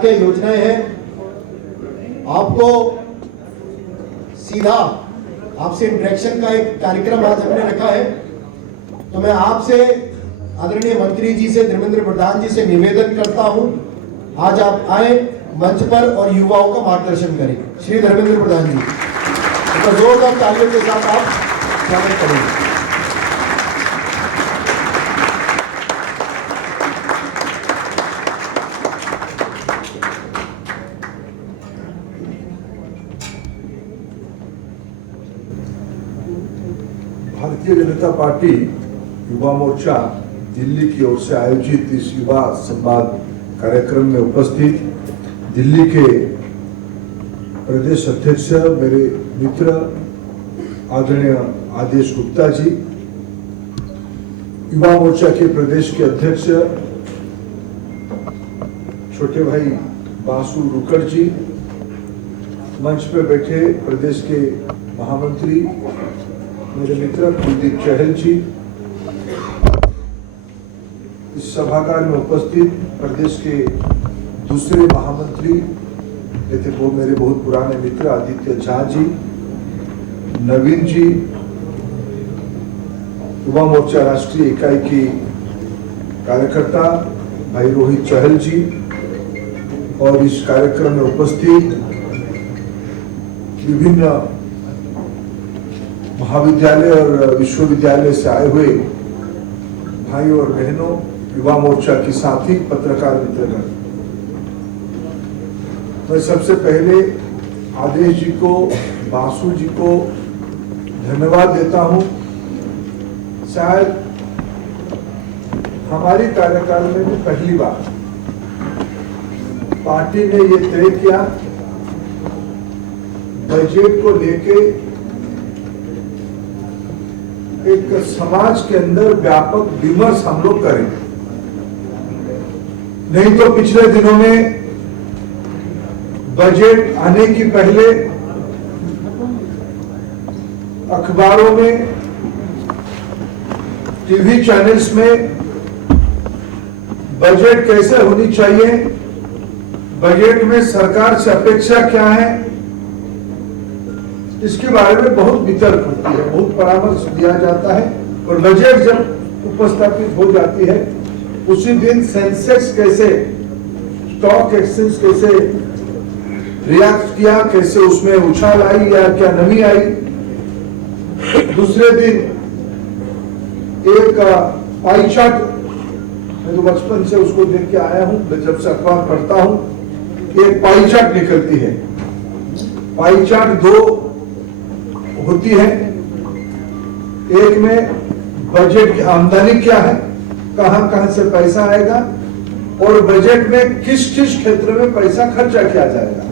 क्या योजनाएं हैं, आपको सीधा आपसे इंटरेक्शन का एक कार्यक्रम आज हमने रखा है। तो मैं आपसे आदरणीय मंत्री जी से, धर्मेंद्र प्रधान जी से निवेदन करता हूं, आज आप आए मंच पर और युवाओं का मार्गदर्शन करें। श्री धर्मेंद्र प्रधान जी, तो जोरदार तालियों के साथ आप स्वागत करेंगे। भारतीय जनता पार्टी युवा मोर्चा दिल्ली की ओर से आयोजित इस युवा संवाद कार्यक्रम में उपस्थित दिल्ली के प्रदेश अध्यक्ष, मेरे मित्र आदरणीय आदेश गुप्ता जी, युवा मोर्चा के प्रदेश के अध्यक्ष छोटे भाई बासु रुकड़ जी, मंच पर बैठे प्रदेश के महामंत्री मेरे मित्र कुलदीप चहल जी, इस सभागार में उपस्थित प्रदेश के दूसरे महामंत्री वो मेरे बहुत पुराने मित्र आदित्य झा जी, नवीन जी, युवा मोर्चा राष्ट्रीय इकाई की कार्यकर्ता भाई रोहित चहल जी, और इस कार्यक्रम में उपस्थित विभिन्न महाविद्यालय और विश्वविद्यालय से आए हुए भाई और बहनों, युवा मोर्चा की साथी पत्रकार मित्रगण, मैं सबसे पहले आदेश जी को, बासु जी को धन्यवाद देता हूं। शायद हमारी कार्यकाल में भी पहली बार पार्टी ने ये तय किया बजट को लेके एक समाज के अंदर व्यापक विमर्श हम लोग करें। नहीं तो पिछले दिनों में बजट आने की पहले अखबारों में, टीवी चैनल्स में बजट कैसे होनी चाहिए, बजट में सरकार से अपेक्षा क्या है, इसके बारे में बहुत वितर्क होती है, बहुत परामर्श दिया जाता है। और बजट जब उपस्थापित हो जाती है उसी दिन सेंसेक्स कैसे, स्टॉक एक्सचेंज कैसे रिएक्ट किया, कैसे उसमें उछाल आई या क्या नमी आई। दूसरे दिन एक पाई चार्ट, मैं तो बचपन से उसको देख के आया हूं, मैं जब से अखबार पढ़ता हूं, एक पाई चार्ट निकलती है। पाई चार्ट दो होती है, एक में बजट की आमदनी क्या है, कहां कहां से पैसा आएगा, और बजट में किस किस क्षेत्र में पैसा खर्चा किया जाएगा।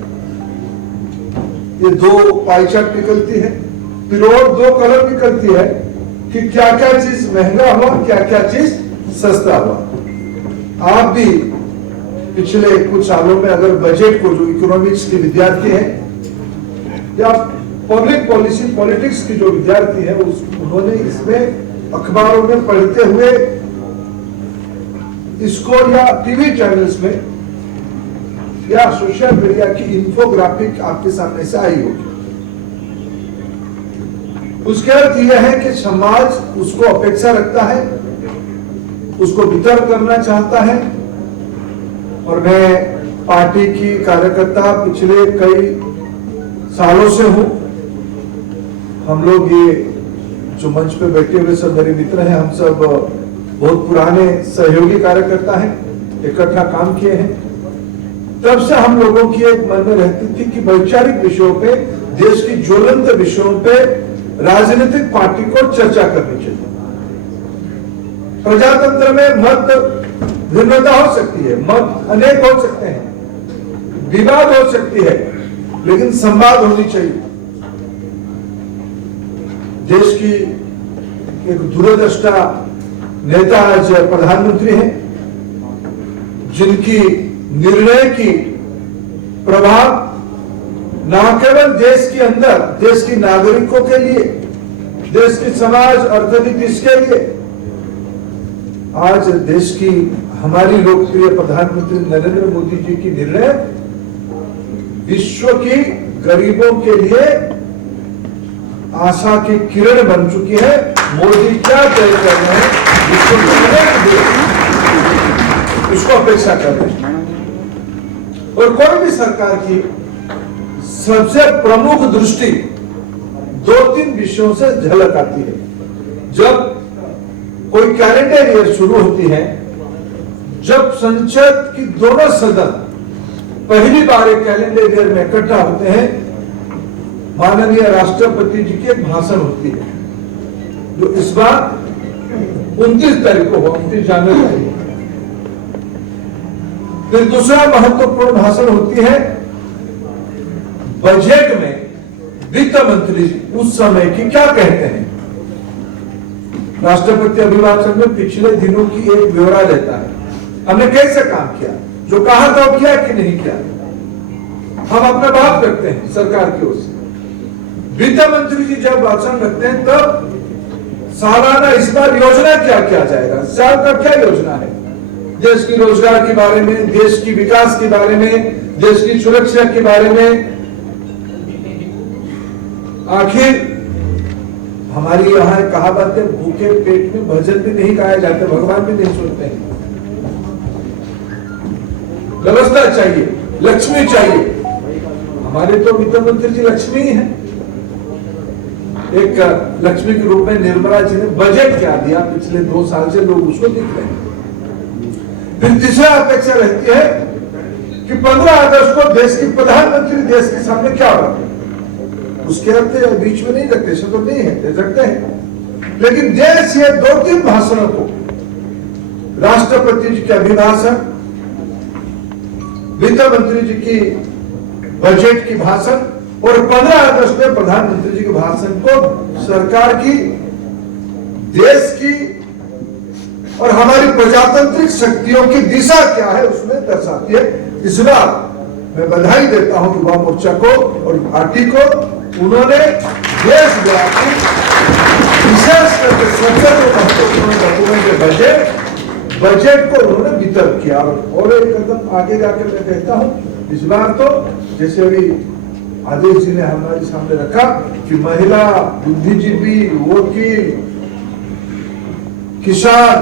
ये दो पाई चार्ट निकलती है। फिर और दो कलम निकलती है कि क्या क्या चीज महंगा हुआ, क्या क्या चीज सस्ता हुआ। आप भी पिछले कुछ सालों में अगर बजट को, जो इकोनॉमिक्स के विद्यार्थी हैं या पब्लिक पॉलिसी पॉलिटिक्स की जो विद्यार्थी है, उन्होंने इसमें अखबारों में पढ़ते हुए इसको, या टीवी चैनल्स में या सोशल मीडिया की इंफोग्राफिक आपके सामने से आई होगी। उसका अर्थ यह है कि समाज उसको अपेक्षा रखता है, उसको वितरण करना चाहता है। और मैं पार्टी की कार्यकर्ता पिछले कई सालों से हूं। हम लोग ये जो मंच पे बैठे हुए सब मेरे मित्र हैं, हम सब बहुत पुराने सहयोगी कार्यकर्ता हैं, इकट्ठा काम किए हैं। तब से हम लोगों की एक मन में रहती थी कि वैचारिक विषयों पे, देश की ज्वलंत विषयों पे राजनीतिक पार्टी को चर्चा करनी चाहिए। प्रजातंत्र में मत भिन्नता हो सकती है, मत अनेक हो सकते हैं, विवाद हो सकती है, लेकिन संवाद होनी चाहिए। देश की एक दूरदृष्टा नेता आज प्रधानमंत्री हैं, जिनकी निर्णय की प्रभाव न केवल देश के अंदर, देश की नागरिकों के लिए, देश की समाज अर्थनीति इसके लिए आज देश की हमारी लोकप्रिय प्रधानमंत्री नरेंद्र मोदी जी की निर्णय विश्व की गरीबों के लिए आशा की किरण बन चुकी है। मोदी क्या तय कर रहे हैं, विश्व के उसको अपेक्षा कर रहे हैं। और कोई भी सरकार की सबसे प्रमुख दृष्टि 2-3 विषयों से झलक आती है। जब कोई कैलेंडर ईयर शुरू होती है, जब संसद की दोनों सदन पहली बार एक कैलेंडर ईयर में इकट्ठा होते हैं, माननीय राष्ट्रपति जी की एक भाषण होती है, जो इस बार 29 तारीख को हो, 29 जनवरी। फिर दूसरा महत्वपूर्ण भाषण होती है बजट में वित्त मंत्री उस समय की क्या कहते हैं। राष्ट्रपति अभिभाषण में पिछले दिनों की एक ब्यौरा देता है, हमने कैसे काम किया, जो कहा था वो किया कि नहीं किया। हम अपना बात रखते हैं सरकार की ओर से। वित्त मंत्री जी जब भाषण रखते हैं तब सालाना इस बार योजना क्या किया जाएगा, साल का क्या योजना है, देश की रोजगार के बारे में, देश की विकास के बारे में, देश की सुरक्षा के बारे में। आखिर हमारी यहाँ कहावत है, भूखे पेट में भजन भी नहीं गाए जाते, भगवान भी नहीं सुनते हैं। व्यवस्था चाहिए, लक्ष्मी चाहिए। हमारे तो वित्त मंत्री जी लक्ष्मी ही है। एक लक्ष्मी के रूप में निर्मला जी ने बजट क्या दिया पिछले 2 साल से, लोग उसको देख रहे हैं। फिर तीसरा अपेक्षा रहती है कि 15 अगस्त को देश की प्रधानमंत्री देश के सामने क्या रखते, उसके रखते बीच में नहीं रखते, सब तो नहीं है, रखते हैं। लेकिन देश ये 2-3 भाषणों को, राष्ट्रपति जी के अभिभाषण, वित्त मंत्री जी की बजट की भाषण और 15 अगस्त में प्रधानमंत्री जी के भाषण को सरकार की, देश की और हमारी प्रजातांत्रिक शक्तियों की दिशा क्या है उसमें दर्शाती है। इस बार मैं बधाई देता हूं युवा मोर्चा को और पार्टी को, उन्होंने देशव्यापी विशेष करके सबसे जो महत्वपूर्ण डॉक्यूमेंट बजट को उन्होंने वितरण किया। और एक कदम आगे जाकर मैं कहता हूं, इस बार तो जैसे अभी आदेश जी ने हमारे सामने रखा कि महिला, बुद्धिजीवी, वकील, किसान,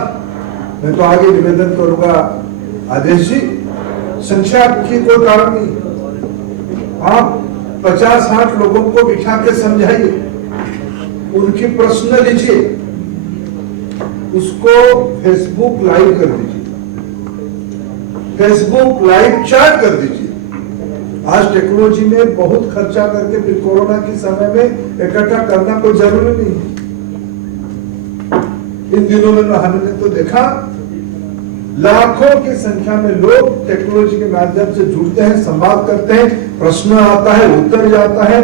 मैं तो आगे निवेदन करूंगा आदेश जी, संख्या की कोई कारण नहीं, आप 50-60 लोगों को बिठा के समझाइए, उनकी प्रश्न लीजिए, उसको फेसबुक लाइव कर दीजिए, फेसबुक लाइव चैट कर दीजिए। आज टेक्नोलॉजी में बहुत खर्चा करके फिर कोरोना के समय में इकट्ठा करना कोई जरूरी नहीं है। इन दिनों में हमने तो देखा लाखों की संख्या में लोग टेक्नोलॉजी के माध्यम से जुड़ते हैं, संवाद करते हैं, प्रश्न आता है, उत्तर जाता है,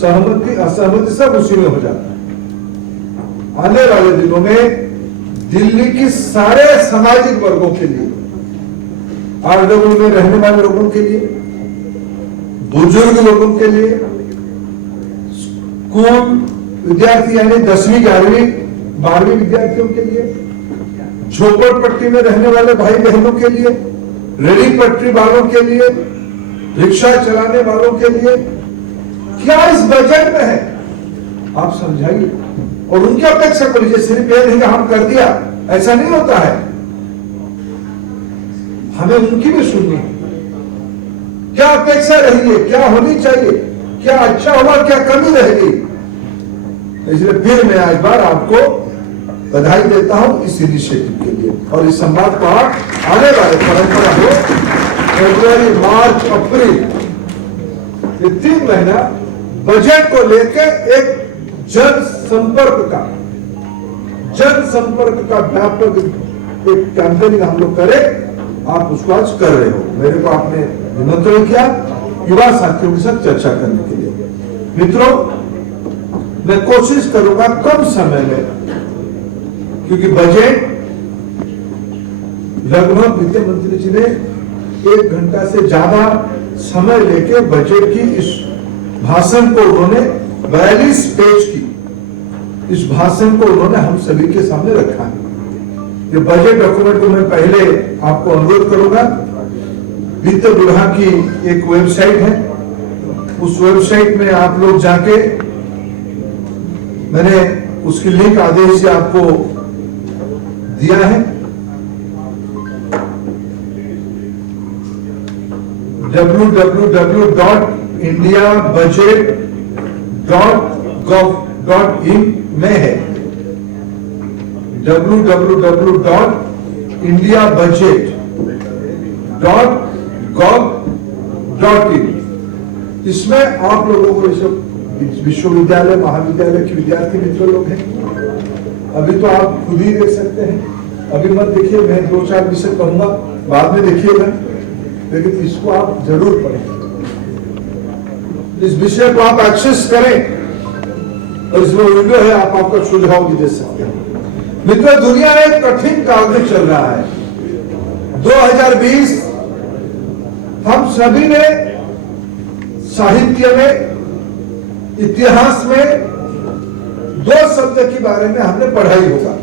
सहमति असहमति सब उसी में हो जाता है। आने वाले दिनों में दिल्ली की सारे सामाजिक वर्गों के लिए, आरडब्ल्यू में रहने वाले लोगों के लिए, बुजुर्ग लोगों के लिए, स्कूल विद्यार्थी यानी 10वीं 11वीं 12वीं विद्यार्थियों के लिए, झोपड़पट्टी में रहने वाले भाई बहनों के लिए, रेडी पटरी वालों के लिए, रिक्शा चलाने वालों के लिए, क्या इस बजट में है आप समझाइए और उनकी अपेक्षा को लीजिए। सिर्फ ये नहीं हम कर दिया, ऐसा नहीं होता है, हमें उनकी भी सुननी है। क्या अपेक्षा रही है, क्या होनी चाहिए, क्या अच्छा हुआ, क्या कमी रह गई। इसलिए फिर मैं आज बार आपको बधाई देता हूं इस इनिशिएटिव के लिए और इस संवाद को आने वाले परंपरा हो। फरवरी, मार्च, अप्रैल ये 3 महीना बजट को लेकर एक जनसंपर्क का व्यापक एक कैंपेनिंग हम लोग करें। आप उसको आज कर रहे हो, मेरे को आपने निमंत्रण किया युवा साथियों के साथ चर्चा करने के लिए। मित्रों, मैं कोशिश करूंगा कम समय में, क्योंकि बजट लगभग वित्त मंत्री जी ने 1 घंटा से ज्यादा समय लेके बजट की इस भाषण को उन्होंने 42 पेज की इस भाषण को उन्होंने हम सभी के सामने रखा है। ये बजट डॉक्यूमेंट को मैं पहले आपको अनुरोध करूंगा, वित्त विभाग की एक वेबसाइट है, उस वेबसाइट में आप लोग जाके, मैंने उसकी लिंक आदेश से आपको दिया है, www.indiabudget.gov.in में है, www.indiabudget.gov.in। इसमें आप लोगों को, ये विश्वविद्यालय महाविद्यालय के विद्यार्थी मित्र लोग हैं, अभी तो आप खुद ही देख सकते हैं, अभी मत देखिए, मैं 2-4 विषय कहूंगा, बाद में देखिएगा, लेकिन इसको आप जरूर पढ़ें, इस विषय को आप एक्सेस करें, और इसमें वीडियो है, आप आपका सुझाव भी दे सकते हैं। मित्रों, दुनिया एक कठिन काल में चल रहा है। 2020 हम सभी ने साहित्य में, इतिहास में 2 शब्द के बारे में हमने पढ़ाई होगा।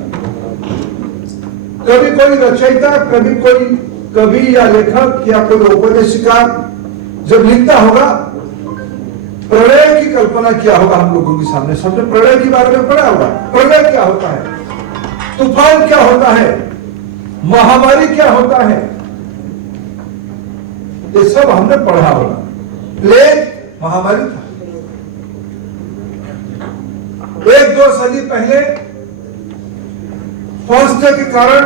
कभी कोई रचयिता, कभी कोई कवि या लेखक या कोई उपदेशिका जब लिखता होगा, प्रलय की कल्पना किया होगा हम लोगों के सामने, सबने प्रलय के बारे में पढ़ा होगा। प्रलय क्या होता है, तूफान क्या होता है, महामारी क्या होता है, ये सब हमने पढ़ा होगा। प्लेग महामारी था, 1-2 सदी पहले स्वास्थ्य के कारण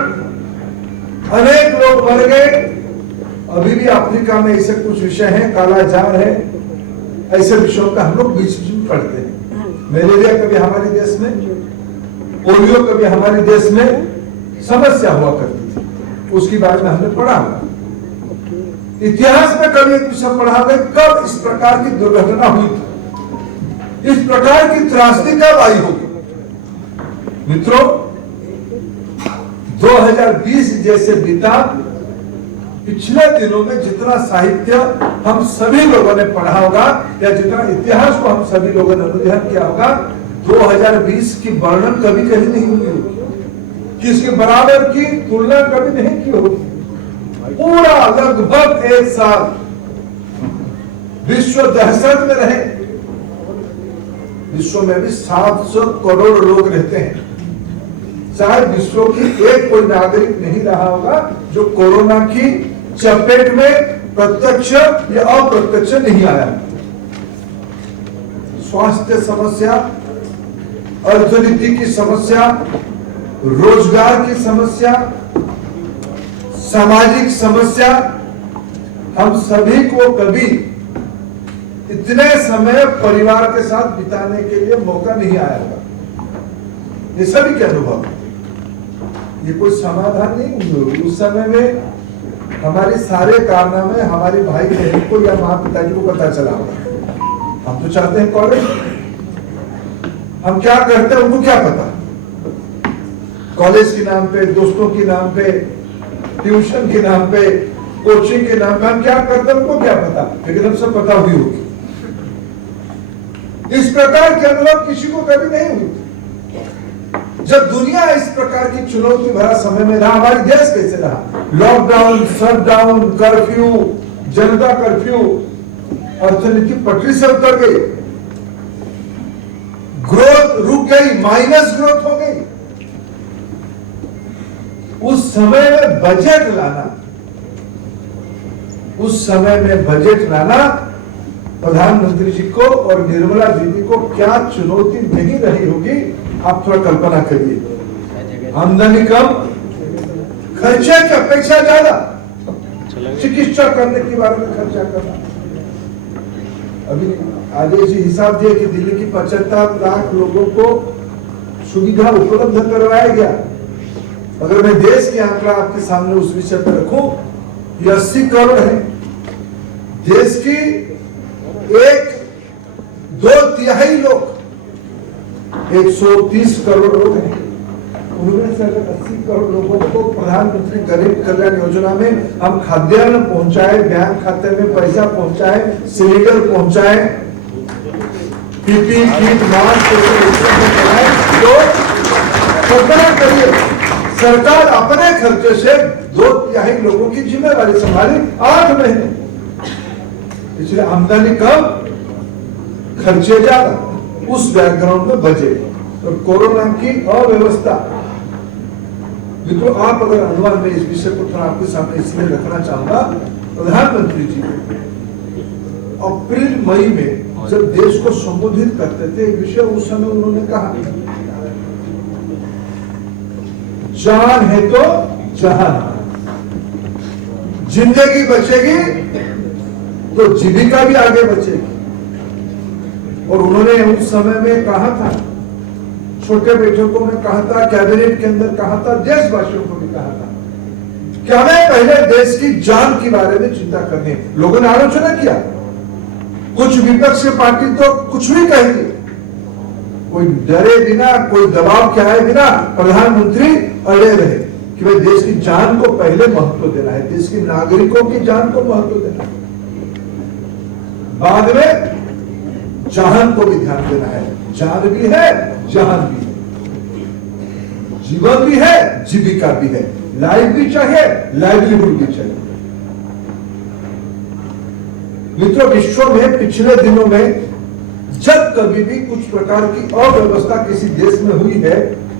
अनेक लोग मर गए। अभी भी अफ्रीका में ऐसे कुछ विषय हैं, कालाजार है, ऐसे विषयों का हम लोग बीच में पढ़ते हैं। मलेरिया कभी हमारे देश में, पोलियो कभी हमारे देश में समस्या हुआ करती थी, उसके बारे में हमने पढ़ा होगा। इतिहास में कभी एक विषय पढ़ा होगा, कब इस प्रकार की दुर्घटना हुई थी, इस प्रकार की त्रासदी कब आई होगी। मित्रों, 2020 जैसे बीता, पिछले दिनों में जितना साहित्य हम सभी लोगों ने पढ़ा होगा, या जितना इतिहास को हम सभी लोगों ने अध्ययन किया होगा, 2020 की वर्णन कभी कहीं नहीं हुई होगी, किसके बराबर की तुलना कभी नहीं की होगी। पूरा लगभग 1 साल विश्व दहशत में रहे। विश्व में भी 700 करोड़ लोग रहते हैं, शायद विश्व की एक कोई नागरिक नहीं रहा होगा जो कोरोना की चपेट में प्रत्यक्ष या अप्रत्यक्ष नहीं आया। स्वास्थ्य समस्या, अर्थनीति की समस्या, रोजगार की समस्या, सामाजिक समस्या, हम सभी को कभी इतने समय परिवार के साथ बिताने के लिए मौका नहीं आया होगा। ये सभी के अनुभव, ये कोई समाधान नहीं हुई। उस समय में हमारे सारे कारनामे हमारे भाई बहन को या माँ पिताजी को पता चला होगा। हम तो चाहते हैं कॉलेज, हम क्या करते हैं उनको क्या पता, कॉलेज के नाम पे, दोस्तों के नाम पे, ट्यूशन के नाम पे, कोचिंग के नाम पे हम क्या करते हैं उनको क्या पता, लेकिन हम सब पता हुई होगी। इस प्रकार के अनुभव किसी को कभी नहीं हुई। जब दुनिया इस प्रकार की चुनौती भरा समय में रहा, हमारे देश कैसे रहा, लॉकडाउन, शटडाउन, कर्फ्यू, जनता कर्फ्यू, अर्थनीति पटरी से उतर गई, ग्रोथ रुक गई, माइनस ग्रोथ हो गई। उस समय में बजट लाना प्रधानमंत्री जी को और निर्मला दीदी को क्या चुनौती नहीं रही होगी, आप थोड़ा कल्पना करिए। आमदनी कम, खर्चे की अपेक्षा ज्यादा, चिकित्सा करने के बारे में खर्चा करना। अभी आदेश जी हिसाब दिए कि दिल्ली की 75 लाख लोगों को सुविधा उपलब्ध करवाया गया। अगर मैं देश के आंकड़ा आपके सामने उस विषय पर रखूं, ये 80 करोड़ है। देश की 1/2 लोग, 130 करोड़ लोग हैं, उनमें से अगर 80 करोड़ लोगों को प्रधानमंत्री गरीब कल्याण योजना में हम खाद्यान्न पहुंचाए, बैंक खाते में पैसा पहुंचाए, सिलेंडर पहुंचाए, पीपी किट, मास्क, तो कल्पना करिए सरकार अपने खर्चे से 2/3 लोगों की जिम्मेवारी संभाली 8 महीने, इसलिए आमदनी कम, खर्चे ज्यादा। उस बैकग्राउंड में बजट और कोरोना की अव्यवस्था, मित्रों आप अगर अनुमान में इस विषय को थोड़ा आपके सामने इसलिए रखना चाहूंगा, प्रधानमंत्री जी अप्रैल मई में जब देश को संबोधित करते थे एक विषय, उस समय उन्होंने कहा जान है तो जहान, जिंदगी बचेगी तो जीविका भी आगे बचेगी। और उन्होंने उस समय में कहा था, छोटे बैठकों में कहा था, कैबिनेट के अंदर कहा था, देशवासियों को भी कहा था कि हमें पहले देश की जान के बारे में चिंता करनी है। लोगों ने आलोचना किया, कुछ विपक्षी पार्टी तो कुछ भी कहेगी, कोई डरे बिना, कोई दबाव के आए बिना प्रधानमंत्री अड़े रहे कि भाई देश की जान को पहले महत्व देना है, देश के नागरिकों की जान को महत्व देना है, बाद में जहान को भी ध्यान देना है। जान भी है, जहान भी है, जीवन भी है, जीविका भी है, लाइफ भी चाहिए, लाइवलीहुड भी चाहिए। मित्रों, विश्व में पिछले दिनों में जब कभी भी कुछ प्रकार की अव्यवस्था किसी देश में हुई है,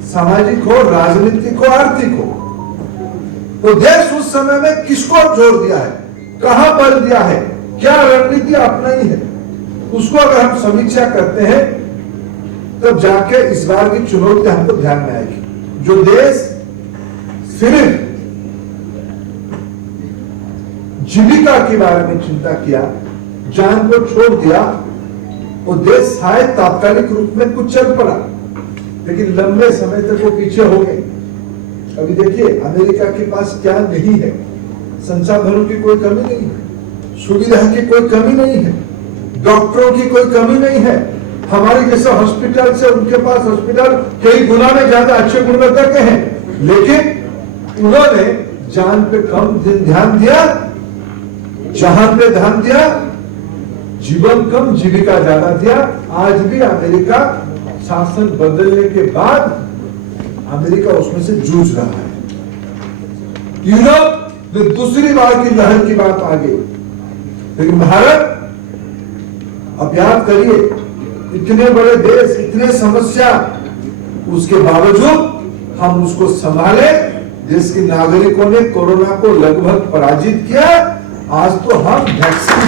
सामाजिक हो, राजनीतिक हो, आर्थिक हो, तो देश उस समय में किसको जोर दिया है, कहां बल दिया है, क्या रणनीति अपनाई है, उसको अगर हम समीक्षा करते हैं तब जाके इस बार की चुनौती हमको ध्यान में आएगी। जो देश सिर्फ जीविका के बारे में चिंता किया, जान को छोड़ दिया, वो देश शायद तात्कालिक रूप में कुछ चल पड़ा, लेकिन लंबे समय तक वो पीछे हो गए। अभी देखिए अमेरिका के पास क्या नहीं है, संसाधनों की कोई कमी नहीं है, सुविधा की कोई कमी नहीं है, डॉक्टरों की कोई कमी नहीं है। हमारे जैसे हॉस्पिटल से उनके पास हॉस्पिटल कई गुना में ज्यादा अच्छे गुणवत्ता के हैं, लेकिन उन्होंने जान पे कम ध्यान दिया, जहान पे ध्यान दिया, जीवन कम, जीविका ज्यादा दिया। आज भी अमेरिका शासन बदलने के बाद अमेरिका उसमें से जूझ रहा है। यूरोप में दूसरी बार की लहर की बात आ गई, लेकिन भारत, अब याद करिए, इतने बड़े देश, इतने समस्या, उसके बावजूद हम उसको संभाले। देश के नागरिकों ने कोरोना को लगभग पराजित किया। आज तो हम वैक्सीन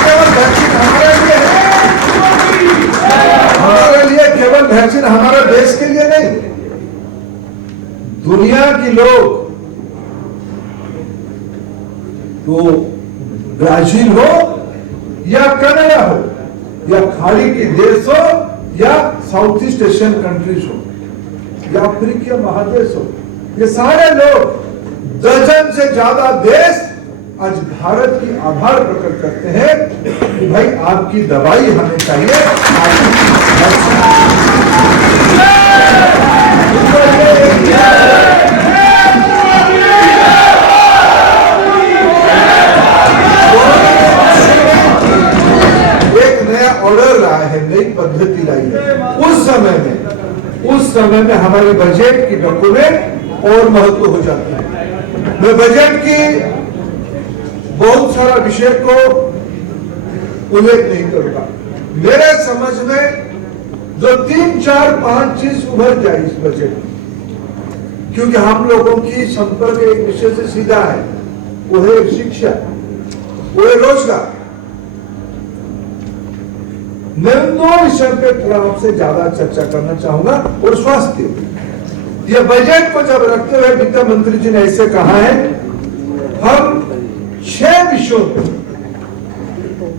केवल वैक्सीन हमारे लिए है, हमारे लिए केवल वैक्सीन हमारे देश के लिए नहीं, दुनिया के लोग, तो ब्राजील हो या कनाडा हो या खाड़ी के देश हो या साउथ ईस्ट एशियन कंट्रीज हो या अफ्रीकीय महादेश हो, ये सारे लोग, दर्जन से ज्यादा देश आज भारत की आभार प्रकट करते हैं कि भाई आपकी दवाई हमें चाहिए, ऑर्डर लाया है, नई पद्धति लाई है। उस समय में हमारे बजट की डॉक्यूमेंट और महत्व हो जाता है। मैं बजट की बहुत सारा विषय को उल्लेख नहीं करूंगा। मेरे समझ में जो 3, 4, 5 चीज उभर जाए इस बजट में, क्योंकि हम लोगों की संपर्क एक विषय से सीधा है, वो है शिक्षा, वो है रोजगार। मैं उन 2 विषय पे थोड़ा आपसे ज्यादा चर्चा करना चाहूंगा, और स्वास्थ्य। यह बजट को जब रखते हुए वित्त मंत्री जी ने ऐसे कहा है, हम 6 विषयों पे,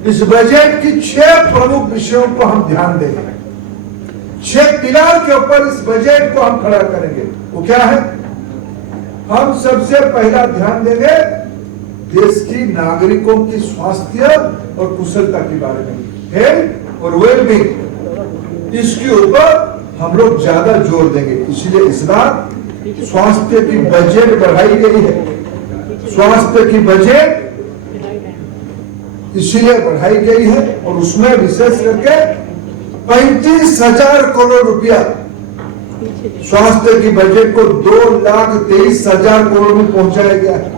इस बजट की 6 प्रमुख विषयों को हम ध्यान देंगे, 6 पिलर के ऊपर इस बजट को हम खड़ा करेंगे। वो क्या है? हम सबसे पहला ध्यान देंगे देश की नागरिकों की स्वास्थ्य और कुशलता के बारे में, हेल्थ और वेलबींग, इसके ऊपर हम लोग ज्यादा जोर देंगे। इसलिए इस बार स्वास्थ्य की बजट बढ़ाई गई है। स्वास्थ्य की बजट इसलिए बढ़ाई गई है, और उसमें विशेष करके 35,000 करोड़ रुपया स्वास्थ्य की बजट को 2,23,000 करोड़ में पहुंचाया गया है।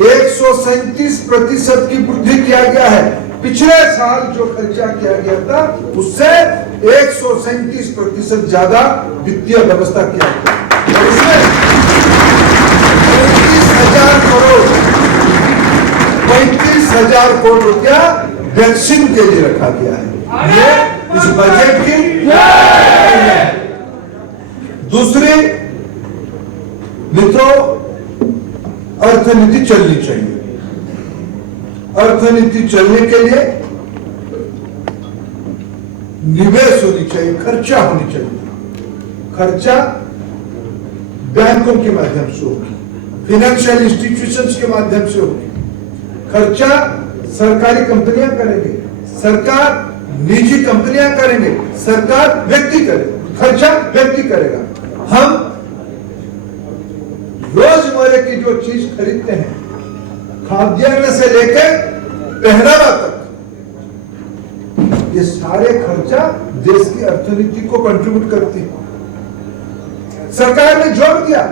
137% की वृद्धि किया गया है। पिछले साल जो खर्चा किया गया था उससे 137% ज्यादा वित्तीय व्यवस्था किया गया और इसमें 35,000 करोड़ रुपया वैक्सीन के लिए रखा गया है। ये इस बजट की दूसरी मित्रों, अर्थनीति चलनी चाहिए। अर्थनीति चलने के लिए निवेश होनी चाहिए, खर्चा होनी चाहिए। खर्चा बैंकों के माध्यम से होगी, फाइनेंशियल इंस्टीट्यूशंस के माध्यम से होगी। खर्चा सरकारी कंपनियां करेंगे, सरकार निजी कंपनियां करेंगे, सरकार व्यक्ति करेगा, खर्चा व्यक्ति करेगा। हम रोजमर्रा की जो चीज खरीदते हैं, खाद्यान्न से लेकर पहनावा तक, ये सारे खर्चा देश की अर्थनीति को कंट्रीब्यूट करती है। सरकार ने जोर दिया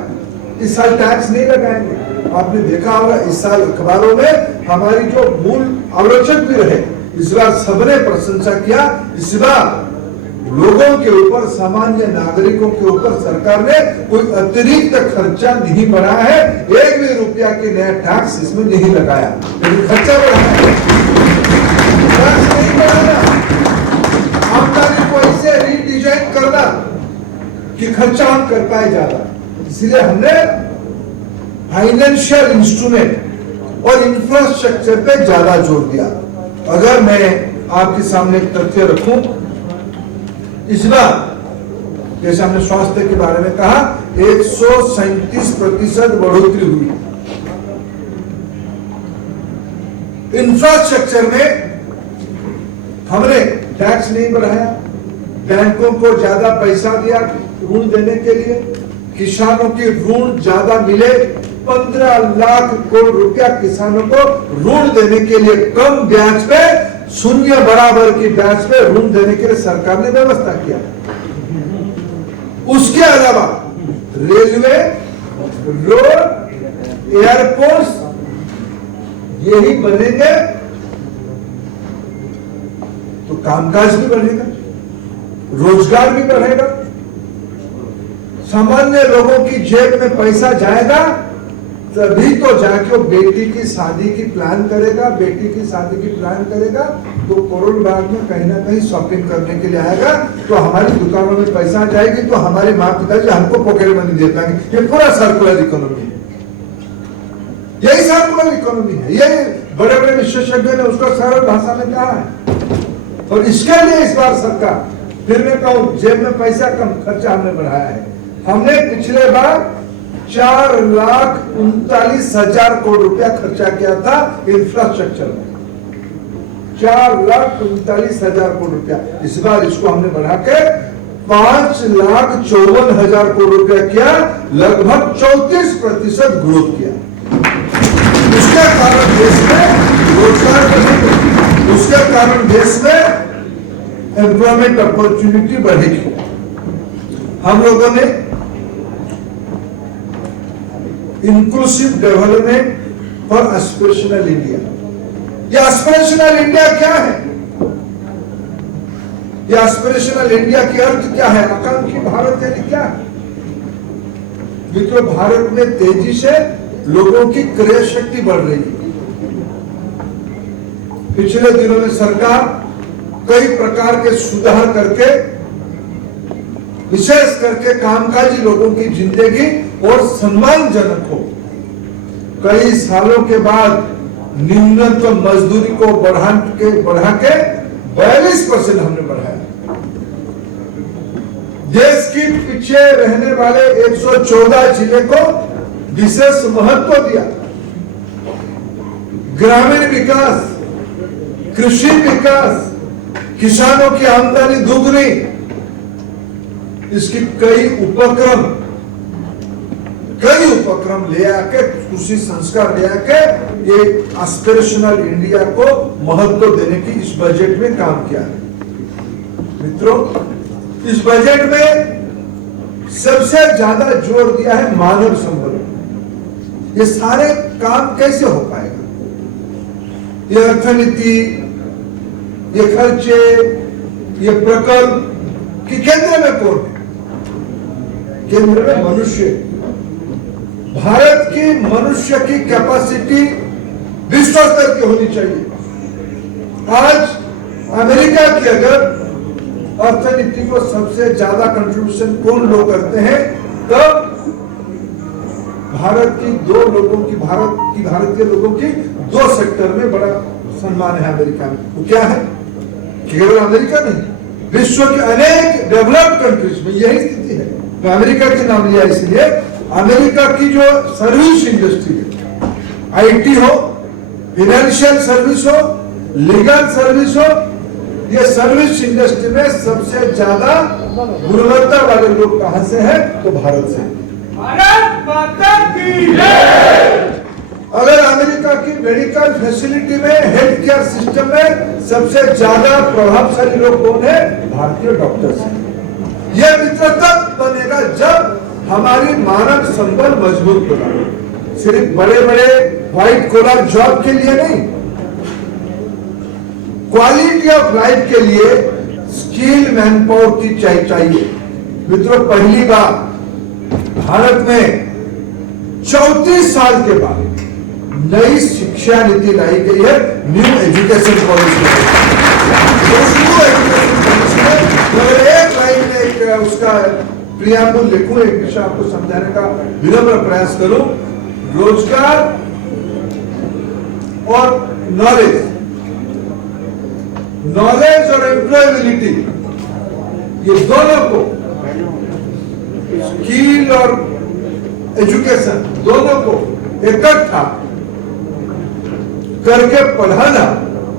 इस साल टैक्स नहीं लगाएंगे। आपने देखा होगा इस साल अखबारों में हमारी जो मूल आलोचक भी रहे, इस बार सबने प्रशंसा किया। इस बार लोगों के ऊपर, सामान्य नागरिकों के ऊपर सरकार ने कोई अतिरिक्त खर्चा नहीं बढ़ाया है। 1 भी रुपया के नया टैक्स इसमें नहीं लगाया, लेकिन खर्चा बढ़ाया है। टैक्स नहीं बढ़ाना, आमदनी को ऐसे रीडिजाइन करना कि खर्चा हम कर पाए ज्यादा। इसलिए हमने फाइनेंशियल इंस्ट्रूमेंट और इंफ्रास्ट्रक्चर पे ज्यादा जोर दिया। अगर मैं आपके सामने एक तथ्य रखूं, इस बार जैसे हमने स्वास्थ्य के बारे में कहा 137% बढ़ोतरी हुई। इंफ्रास्ट्रक्चर में हमने टैक्स नहीं बढ़ाया, बैंकों को ज्यादा पैसा दिया ऋण देने के लिए, किसानों की ऋण ज्यादा मिले। 15 लाख करोड़ रुपया किसानों को ऋण देने के लिए कम ब्याज पे, शून्य बराबर की ब्याज पे ऋण देने के लिए सरकार ने व्यवस्था किया। उसके अलावा रेलवे, रोड, एयरपोर्ट यही बनेंगे तो कामकाज भी बढ़ेगा, रोजगार भी बढ़ेगा, सामान्य लोगों की जेब में पैसा जाएगा, तभी तो जाके वो बेटी की शादी की प्लान करेगा। बेटी की शादी की प्लान करेगा तो करोड़ बाग में कहीं ना कहीं शॉपिंग करने के लिए आएगा, तो हमारी दुकानों में पैसा जाएगी, तो हमारे माँ पिताजी हमको पॉकेट मनी दे पाएंगे। ये पूरा सर्कुलर इकोनॉमी है, यही सर्कुलर इकोनॉमी है। ये बड़े बड़े विशेषज्ञों ने उसको सरल भाषा में कहा है। और इसके लिए इस बार सरकार, फिर मैं कहूं, जेब में पैसा कम, खर्चा हमने बढ़ाया है। हमने पिछले बार 4,39,000 करोड़ रुपया खर्चा किया था इंफ्रास्ट्रक्चर में, 4,39,000 करोड़ रुपया। इस बार इसको हमने बढ़ा के 5,54,000 करोड़ रुपया किया, लगभग 34% ग्रोथ किया। उसके कारण देश में रोजगार बढ़ेगा, उसके कारण देश में एम्प्लॉयमेंट अपॉर्चुनिटी बढ़ेगी। हम लोगों ने inclusive development for aspirational India, ये एस्पिरेशनल इंडिया क्या है? ये एस्पिरेशनल इंडिया की अर्थ क्या है? आकांक्षी भारत यानी क्या? मित्रों, भारत में तेजी से लोगों की क्रय शक्ति बढ़ रही है। पिछले दिनों में सरकार कई प्रकार के सुधार करके, विशेष करके कामकाजी लोगों की जिंदगी और सम्मानजनक हो। कई सालों के बाद न्यूनतम मजदूरी को बढ़ा के 42% हमने बढ़ाया। देश की पीछे रहने वाले 114 जिले को विशेष महत्व दिया। ग्रामीण विकास, कृषि विकास, किसानों की आमदनी दुगनी, इसकी कई उपक्रम ले आके, कृषि संस्कार ले आके ये एस्पिरेशनल इंडिया को महत्व देने की इस बजट में काम किया है। मित्रों, इस बजट में सबसे ज्यादा जोर दिया है मानव संबंध। ये सारे काम कैसे हो पाएगा? ये अर्थनीति, ये खर्चे, ये प्रकल्प कि केंद्र में कौन है? केंद्र में मनुष्य। भारत की मनुष्य की कैपेसिटी विश्व स्तर की होनी चाहिए। आज अमेरिका की अगर अर्थनीति को सबसे ज्यादा कंट्रीब्यूशन कौन लोग करते हैं, तब भारतीय लोगों की 2 सेक्टर में बड़ा सम्मान है अमेरिका में। वो क्या है? केवल अमेरिका नहीं, विश्व के अनेक डेवलप्ड कंट्रीज में यही स्थिति है। मैं अमेरिका के नाम लिया इसलिए, अमेरिका की जो सर्विस इंडस्ट्री है, आईटी हो, फाइनेंशियल सर्विस हो, लीगल सर्विस हो, ये सर्विस इंडस्ट्री में सबसे ज्यादा गुणवत्ता वाले लोग कहां से हैं? तो भारत से। भारत माता की जय। अगर अमेरिका की मेडिकल फैसिलिटी में, हेल्थ केयर सिस्टम में सबसे ज्यादा प्रभावशाली लोग कौन है? भारतीय डॉक्टर्स हैं। यह मित्र तब बनेगा जब हमारी मानव संबल मजबूत होगा। सिर्फ बड़े बड़े व्हाइट कॉलर जॉब के लिए नहीं, क्वालिटी ऑफ लाइफ के लिए स्किल मैन पावर की चाहिए। मित्रों, पहली बार भारत में 34 साल के बाद नई शिक्षा नीति लाई गई है, न्यू एजुकेशन पॉलिसी। अगर एक लाइन में उसका प्रियाम्बुल लिखूं, एक विषय आपको समझाने का विनम्र प्रयास करूं, रोजगार और नॉलेज और एम्प्लॉयबिलिटी, ये दोनों को, स्किल और एजुकेशन दोनों को इकट्ठा करके पढ़ाना,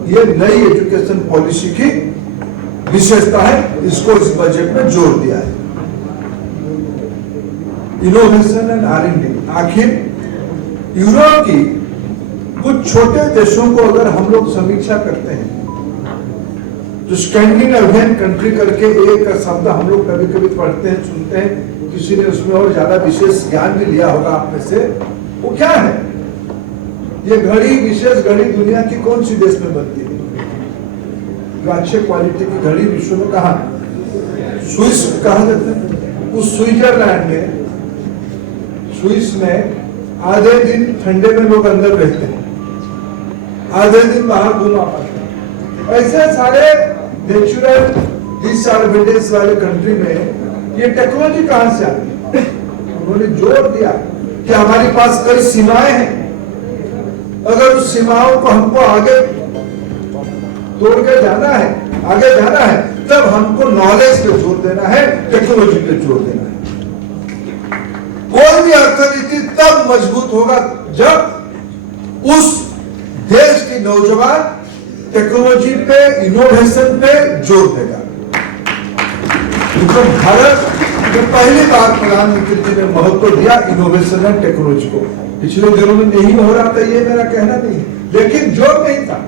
ये नई एजुकेशन पॉलिसी की विशेषता है। इसको इस बजट में जोर दिया है। Innovation and R&D। आखिर यूरोप की कुछ छोटे देशों को अगर हम लोग समीक्षा करते हैं, तो स्कैंडिनेवियन कंट्री करके एक शब्द हम लोग कभी कभी पढ़ते हैं, सुनते हैं, किसी ने उसमें और ज्यादा विशेष ज्ञान भी लिया होगा आप में से। वो क्या है? ये घड़ी, विशेष घड़ी दुनिया की कौन सी देश में बनती है? अच्छे क्वालिटी की घड़ी विश्व में कहा? स्विस कहा जाता है। उस स्विट्जरलैंड में, स्विस में आधे दिन ठंडे में लोग अंदर रहते हैं, आधे दिन बाहर घूमा पाते हैं। ऐसे सारे नेचुरल डिसएडवांटेज वाले कंट्री में ये टेक्नोलॉजी कहां से आती है? उन्होंने जोर दिया कि हमारे पास कई सीमाएं हैं, अगर उस सीमाओं को हमको आगे तोड़ के जाना है, आगे जाना है, तब हमको नॉलेज पे जोर देना है, टेक्नोलॉजी पे जोर देना है। कोई भी अर्थनीति तब मजबूत होगा जब उस देश की नौजवान टेक्नोलॉजी पे, इनोवेशन पे जोर देगा। तो भारत में पहली बार प्रधानमंत्री जी ने महत्व दिया इनोवेशन एंड टेक्नोलॉजी को। पिछले दिनों में नहीं हो रहा था, ये मेरा कहना नहीं, लेकिन जोर नहीं था।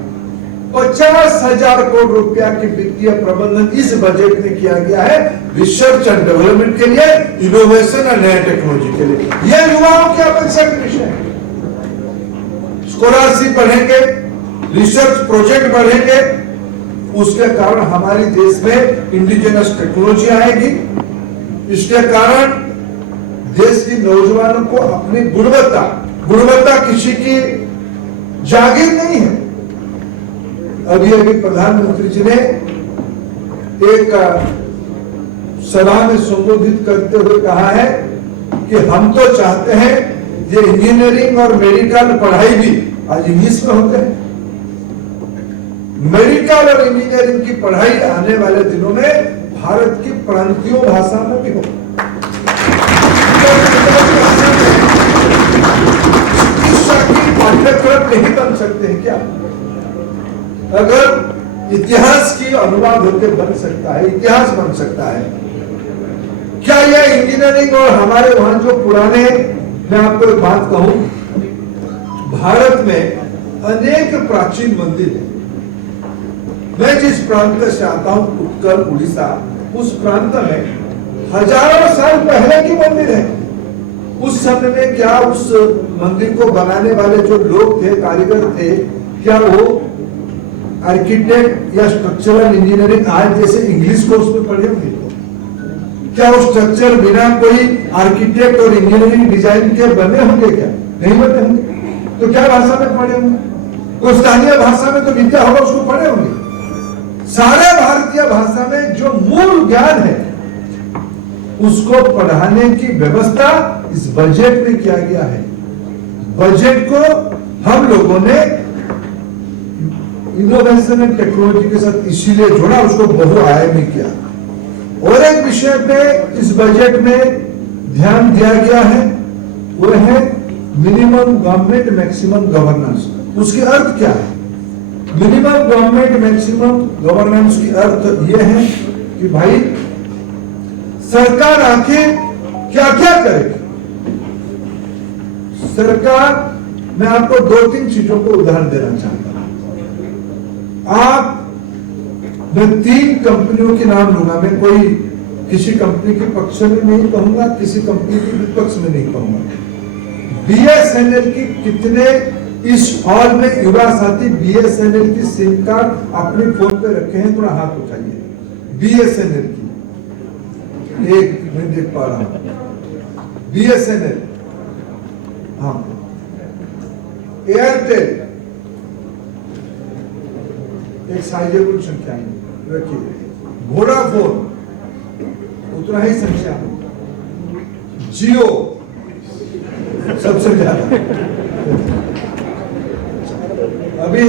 50,000 करोड़ रुपया की वित्तीय प्रबंधन इस बजट में किया गया है रिसर्च एंड डेवलपमेंट के लिए, इनोवेशन और नए टेक्नोलॉजी के लिए। यह युवाओं की अपेक्षा का विषय है। स्कॉलरशिप बढ़ेंगे, रिसर्च प्रोजेक्ट बढ़ेंगे, उसके कारण हमारे देश में इंडिजिनस टेक्नोलॉजी आएगी। इसके कारण देश की नौजवानों को अपनी गुणवत्ता किसी की जागीर नहीं है। अभी प्रधानमंत्री जी ने एक सभा में संबोधित करते हुए कहा है कि हम तो चाहते हैं ये इंजीनियरिंग और मेडिकल पढ़ाई भी आज इंग्लिश में होते हैं। मेडिकल और इंजीनियरिंग की पढ़ाई आने वाले दिनों में भारत की प्रांतीय भाषा में भी हो। चिकित्सा की पाठ्यक्रम नहीं बन सकते हैं क्या? अगर इतिहास की अनुवाद होकर बन सकता है, इतिहास बन सकता है, क्या यह इंजीनियरिंग और हमारे वहां जो पुराने, मैं आपको एक बात कहूं, भारत में अनेक प्राचीन मंदिर है। मैं जिस प्रांत से आता हूं, उत्कल उड़ीसा, उस प्रांत में हजारों साल पहले की मंदिर है। उस समय में क्या उस मंदिर को बनाने वाले जो लोग थे, कारीगर थे, क्या वो आर्किटेक्ट या स्ट्रक्चरल इंजीनियरिंग आज जैसे इंग्लिश कोर्स में पढ़े होंगे? क्या वो स्ट्रक्चर बिना कोई आर्किटेक्ट और इंजीनियरिंग डिजाइन के बने होंगे? क्या नहीं बने होंगे? तो क्या भाषा में पढ़े होंगे? कोई स्थानीय भाषा में तो विद्या होगा, उसको पढ़े होंगे। सारे भारतीय भाषा में जो मूल ज्ञान है उसको पढ़ाने की व्यवस्था इस बजट में किया गया है। बजट को हम लोगों ने इनोवेशन एंड टेक्नोलॉजी के साथ इसीलिए जोड़ा, उसको बहुआयामी किया। और एक विषय पे इस बजट में ध्यान दिया गया है, वो है मिनिमम गवर्नमेंट मैक्सिमम गवर्नेंस। उसकी अर्थ क्या है? मिनिमम गवर्नमेंट मैक्सिमम गवर्नेंस की अर्थ यह है कि भाई सरकार आखिर क्या क्या करेगी। सरकार, मैं आपको 2-3 चीजों को उदाहरण देना चाहता हूं। आप, मैं 3 कंपनियों के नाम लूंगा। मैं कोई किसी कंपनी के पक्ष में नहीं कहूंगा, किसी कंपनी के विपक्ष में नहीं कहूंगा। बीएसएनएल की कितने इस हॉल में युवा साथी बीएसएनएल की सिम कार्ड अपने फोन पे रखे हैं? थोड़ा हाथ उठाइए। बीएसएनएल की एक मैं देख पा रहा हूं। बीएसएनएल, हाँ, एयरटेल, एक साइजेबल संख्या में रखिए। वोडाफोन उतना ही संख्या में। जियो सबसे ज्यादा। अभी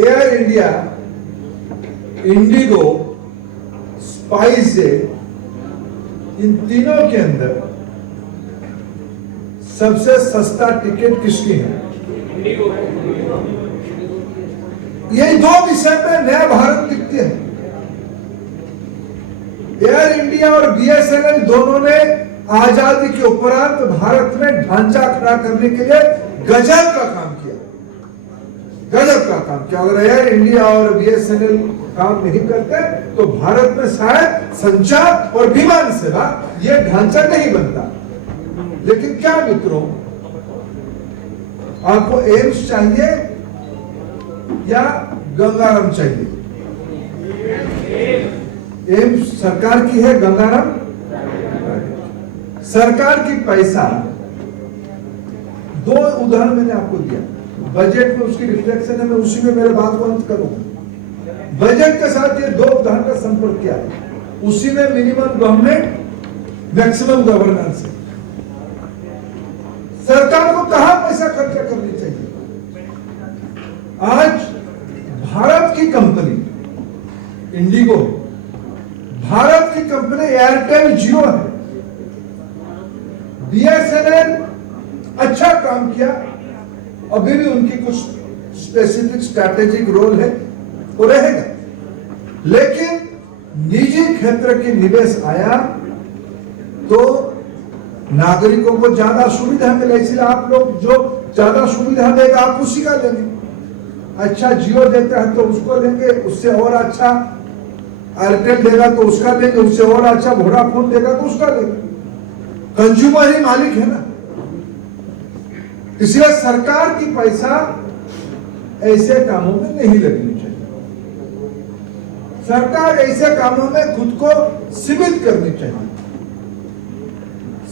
एयर इंडिया, इंडिगो, स्पाइस जेट, इन तीनों के अंदर सबसे सस्ता टिकट किसकी है? यही 2 विषय पे नया भारत दिखते हैं। एयर इंडिया और बीएसएनएल दोनों ने आजादी के उपरांत भारत में ढांचा खड़ा करने के लिए गजब का काम किया। गजब का काम किया। अगर एयर इंडिया और बीएसएनएल काम नहीं करते तो भारत में शायद संचार और विमान सेवा ये ढांचा नहीं बनता। लेकिन क्या मित्रों, आपको एम्स चाहिए या गंगाराम चाहिए? एम्स सरकार की है, गंगाराम सरकार की पैसा। 2 उदाहरण मैंने आपको दिया, बजट में उसकी रिफ्लेक्शन है, मैं उसी में मेरे बात को अंत करूंगा। बजट के साथ ये 2 उदाहरण का संपर्क किया है, उसी में मिनिमम गवर्नमेंट मैक्सिमम गवर्नेंस है। सरकार को कहां पैसा खर्चा करनी चाहिए? आज भारत की कंपनी इंडिगो, भारत की कंपनी एयरटेल, जियो है। बीएसएनएल अच्छा काम किया, अभी भी उनकी कुछ स्पेसिफिक स्ट्रैटेजिक रोल है, वो रहेगा। लेकिन निजी क्षेत्र की निवेश आया तो नागरिकों को ज्यादा सुविधा मिले, इसलिए आप लोग जो ज्यादा सुविधा देगा आप उसी का लेंगे। अच्छा जियो देता है तो उसको लेंगे, उससे और अच्छा एयरटेल देगा तो उसका लेंगे, उससे और अच्छा वोडाफोन देगा तो उसका लेंगे। कंज्यूमर ही मालिक है ना। इसलिए सरकार की पैसा ऐसे कामों में नहीं लगनी चाहिए। सरकार ऐसे कामों में खुद को सीमित करनी चाहिए।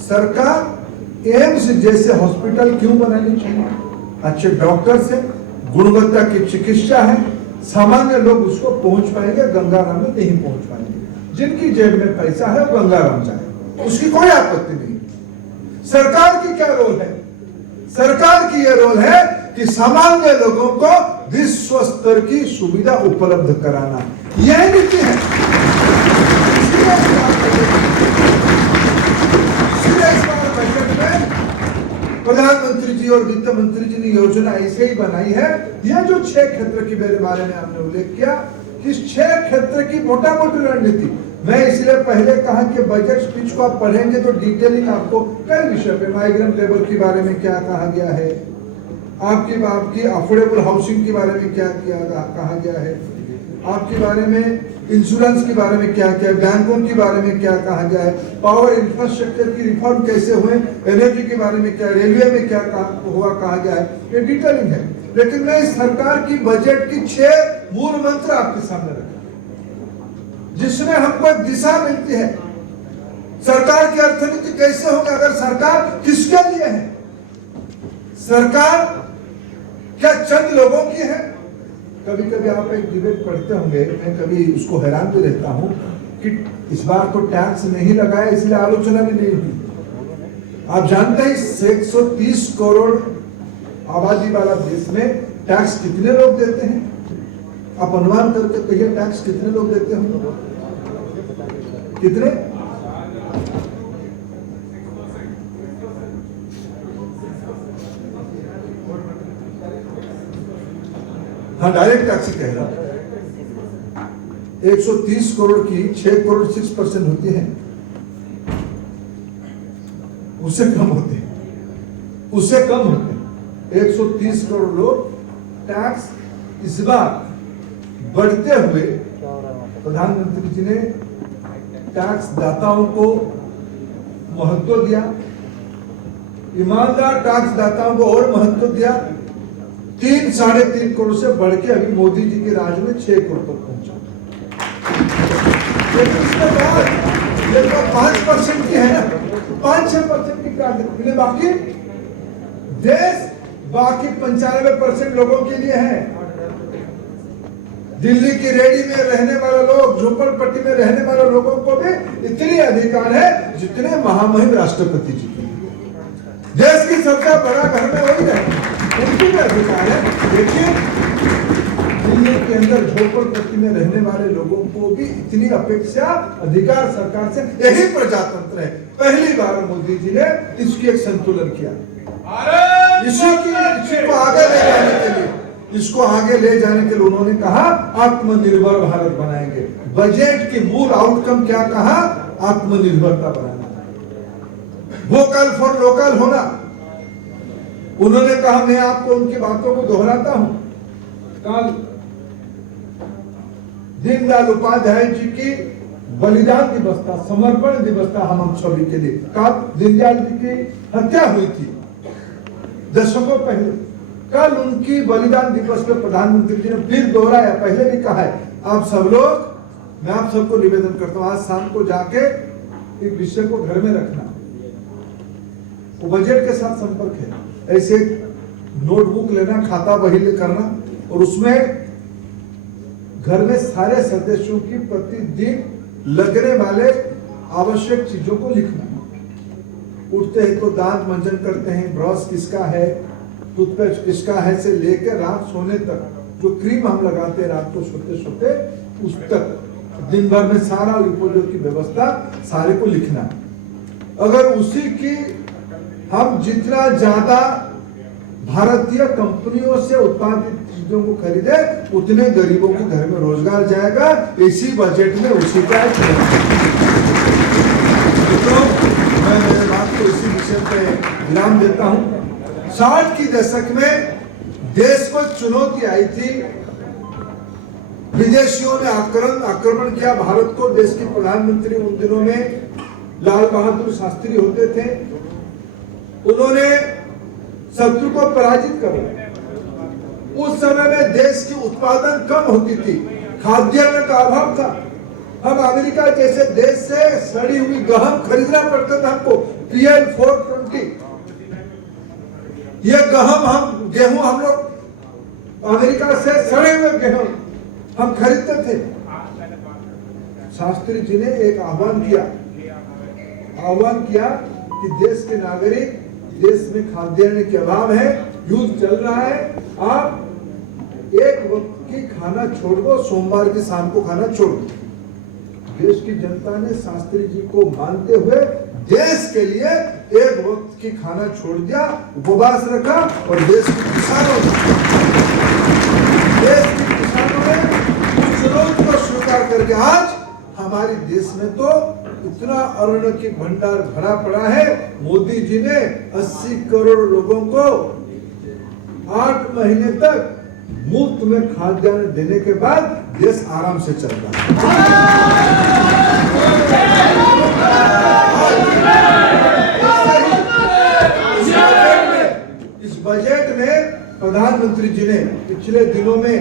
सरकार एम्स जैसे हॉस्पिटल क्यों बनानी चाहिए? अच्छे डॉक्टर से गुणवत्ता की चिकित्सा है, सामान्य लोग उसको पहुंच पाएंगे, गंगाराम में नहीं पहुंच पाएंगे। जिनकी जेब में पैसा है वो गंगाराम जाए, उसकी कोई आपत्ति नहीं। सरकार की क्या रोल है? सरकार की यह रोल है कि सामान्य लोगों को विश्व स्तर की सुविधा उपलब्ध कराना, यह नीति है। प्रधानमंत्री जी और वित्त मंत्री जी ने योजना ऐसे ही बनाई है। यह जो 6 क्षेत्र के बारे में हमने उल्लेख किया, इस 6 क्षेत्र की मोटा मोटी रणनीति, मैं इसलिए पहले कहा कि बजट स्पीच को आप पढ़ेंगे तो डिटेलिंग आपको कई विषय पे, माइग्रेंट लेबर के बारे में क्या कहा गया है, आपकी अफोर्डेबल हाउसिंग के बारे में क्या कहा गया है, आपके बारे में इंश्योरेंस के बारे में क्या क्या, बैंकों के बारे में क्या कहा गया है, पावर इंफ्रास्ट्रक्चर की रिफॉर्म कैसे हुए, एनर्जी के बारे में क्या, रेलवे में क्या कहा गया है, ये डिटेलिंग है। लेकिन मैं इस सरकार की बजट की 6 मूल मंत्र आपके सामने रखा, जिसमें हमको एक दिशा मिलती है सरकार की अर्थनीति कैसे होगी। अगर सरकार किसके लिए है, सरकार क्या चंद लोगों की है। कभी कभी आप एक डिबेट पढ़ते होंगे, मैं कभी उसको हैरान भी रहता हूं कि इस बार तो टैक्स नहीं लगाया इसलिए आलोचना भी नहीं हुई। आप जानते हैं 130 करोड़ आबादी वाला देश में टैक्स कितने लोग देते हैं? आप अनुमान करके कहिए टैक्स कितने लोग देते होंगे? कितने? हाँ, डायरेक्ट टैक्स कह रहा हूं। 130 करोड़ की 6 करोड़ 6% होती है, उससे कम होते हैं, उससे कम होते हैं। 130 करोड़ लोग टैक्स इस बार बढ़ते हुए प्रधानमंत्री जी ने टैक्स दाताओं को महत्व दिया, ईमानदार टैक्स दाताओं को और महत्व दिया। 3-3.5 करोड़ से बढ़ के अभी मोदी जी के राज में 6 करोड़ तक पहुंचा। लेकिन उसके बाद ये तो 5% की है ना, 5-6% की टैक्स मिले, बाकी देश बाकी 95% लोगों के लिए है। दिल्ली की रेडी में रहने वाले लोग, झोपड़पट्टी में रहने वाले लोगों को भी इतने अधिकार है जितने महामहिम राष्ट्रपति जी के। देश की सबसे बड़ा घर में वही रहते हैं, उनकी भी अधिकार है। लेकिन दिल्ली के अंदर झोपड़पट्टी में रहने वाले लोगों को भी इतनी अपेक्षा अधिकार सरकार से, यही प्रजातंत्र है। पहली बार मोदी जी ने इसकी एक संतुलन किया। इसी को आगे ले जाने के लिए, इसको आगे ले जाने के लिए उन्होंने कहा आत्मनिर्भर भारत बनाएंगे। बजट की मूल आउटकम क्या कहा? आत्मनिर्भरता बनाना, वोकल फॉर लोकल होना। उन्होंने कहा, मैं आपको उनकी बातों को दोहराता हूं। कल दीनदयाल उपाध्याय जी की बलिदान दिवस था, समर्पण दिवस था हम सभी के लिए। कल दीनदयाल जी की हत्या हुई थी दशकों पहले। कल उनकी बलिदान दिवस पे प्रधानमंत्री जी ने फिर दोहराया, पहले भी कहा है। आप सब लोग, मैं आप सबको निवेदन करता हूं, आज शाम को जाके एक विषय को घर में रखना, वो बजट के साथ संपर्क है। ऐसे नोटबुक लेना, खाता बही करना, और उसमें घर में सारे सदस्यों की प्रतिदिन लगने वाले आवश्यक चीजों को लिखना। उठते हैं तो दांत मंजन करते हैं, ब्रश किसका है, टूथपेस्ट किसका है, से लेकर रात सोने तक जो क्रीम हम लगाते हैं रात को सोते सोते उस तक, दिन भर में सारा उपयोग की व्यवस्था सारे को लिखना। अगर उसी की हम जितना ज्यादा भारतीय कंपनियों से उत्पादित चीजों को खरीदे, उतने गरीबों के घर में रोजगार जाएगा। इसी बजट में उसी का तो मैं मेरे बात को इसी विषय पे विराम देता हूं। 60 की दशक में देश को चुनौती आई थी, विदेशियों ने आक्रमण किया भारत को। देश के प्रधानमंत्री उन दिनों में लाल बहादुर शास्त्री होते थे। उन्होंने शत्रु को पराजित किया। उस समय में देश की उत्पादन कम होती थी, खाद्यान्न का अभाव था। हम अमेरिका जैसे देश से सड़ी हुई गहम खरीदना पड़ता था हमको, PL 420। ये गेहूं हम लोग अमेरिका से सड़े हुए गेहूं हम खरीदते थे। शास्त्री जी ने एक आह्वान किया कि देश के नागरिक, देश में खाद्यान्न के अभाव है, युद्ध चल रहा है, आप एक वक्त की खाना छोड़ दो, सोमवार की शाम को खाना छोड़ दो। देश की जनता ने शास्त्री जी को मानते हुए देश के लिए एक वक्त की खाना छोड़ दिया, उपवास रखा, और देश के किसानों ने उस चुनौती को स्वीकार करके आज हमारे देश में तो इतना अन्न की भंडार भरा पड़ा है। मोदी जी ने 80 करोड़ लोगों को 8 महीने तक मुफ्त में खाद्यान्न देने के बाद देश आराम से चल रहा है। इस बजट में प्रधानमंत्री जी ने पिछले दिनों में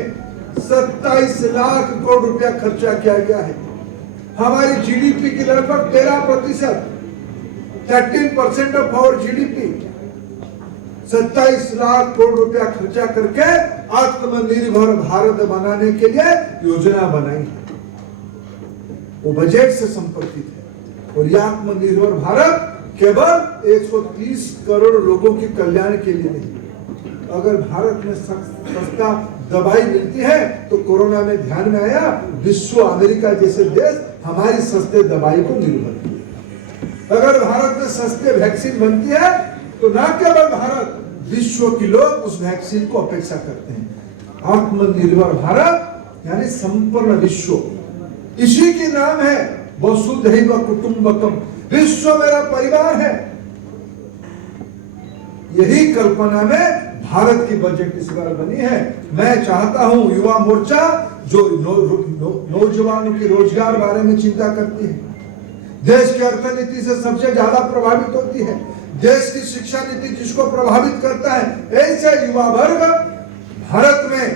27 लाख करोड़ रुपया खर्चा किया गया है। हमारी जीडीपी की लगभग 13%, 13% of our GDP, 27 lakh crore रुपया खर्चा करके आत्मनिर्भर भारत बनाने के लिए योजना बनाई है। वो बजट से संपर्कित है और यह आत्मनिर्भर भारत केवल 130 करोड़ लोगों के कल्याण के लिए नहीं। अगर भारत में सस्ता दवाई मिलती है तो कोरोना में ध्यान में आया विश्व अमेरिका जैसे देश हमारी सस्ते दवाई को निर्भर किए। अगर भारत में सस्ते वैक्सीन बनती है तो न केवल भारत, विश्व के लोग उस वैक्सीन को अपेक्षा करते हैं। आत्मनिर्भर भारत यानी संपूर्ण विश्व, इसी के नाम है वसुधैव कुटुंबकम, विश्व मेरा परिवार है। यही कल्पना में भारत की बजट इस बार बनी है। मैं चाहता हूं युवा मोर्चा जो नौजवानों की रोजगार बारे में चिंता करती है, देश की अर्थनीति से सबसे ज्यादा प्रभावित होती है, देश की शिक्षा नीति जिसको प्रभावित करता है, ऐसे युवा वर्ग भारत में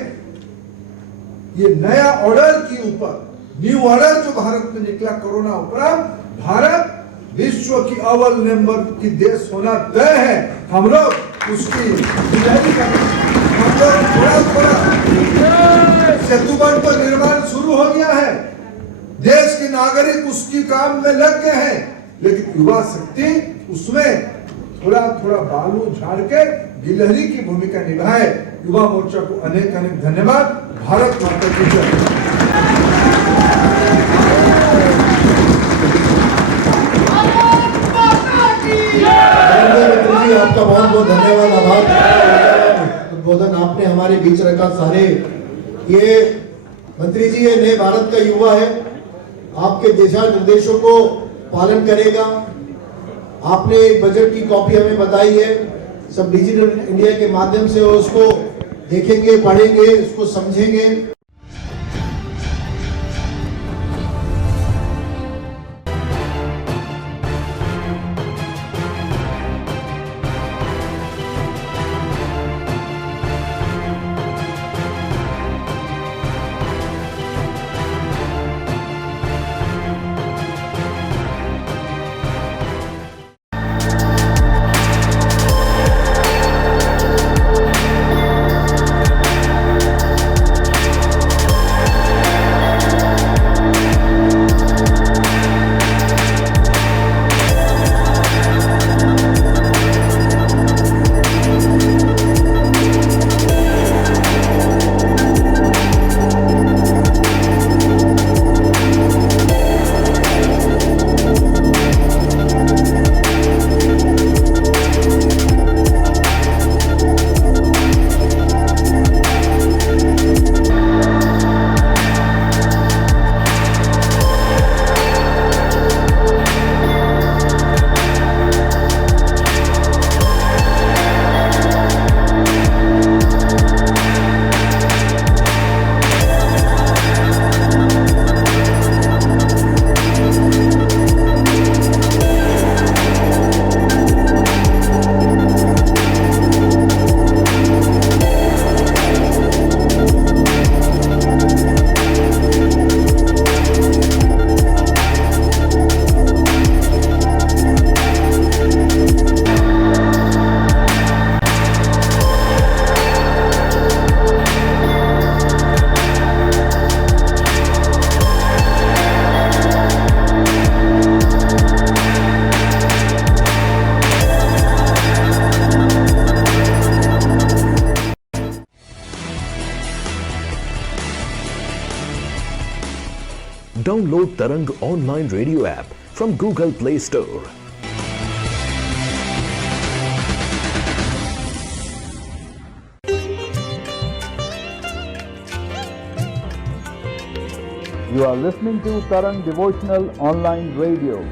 ये नया ऑर्डर के ऊपर, न्यू ऑर्डर जो भारत में निकला कोरोना उपरांत, भारत विश्व की अव्वल नंबर की देश होना तय है। हम लोग उसकी तैयारी कर रहे हैं। हम लोग थोड़ा सेतुबंध पर निर्माण शुरू हो गया है, देश के नागरिक उसकी काम में लग गए हैं, लेकिन युवा शक्ति उसमें थोड़ा थोड़ा बालू झाड़ के गिलहरी की भूमिका निभाए। युवा मोर्चा को अनेक अनेक धन्यवाद। भारत माता की जय। आपका बहुत बहुत धन्यवाद, आभार। उद्बोधन आपने हमारे बीच रखा। सारे ये मंत्री जी, ये नए भारत का युवा है, आपके दिशा निर्देशों को पालन करेगा। आपने बजट की कॉपी हमें बताई है, सब डिजिटल इंडिया के माध्यम से उसको देखेंगे, पढ़ेंगे, उसको समझेंगे। Download Tarang online radio app from Google Play Store. You are listening to Tarang Devotional Online Radio.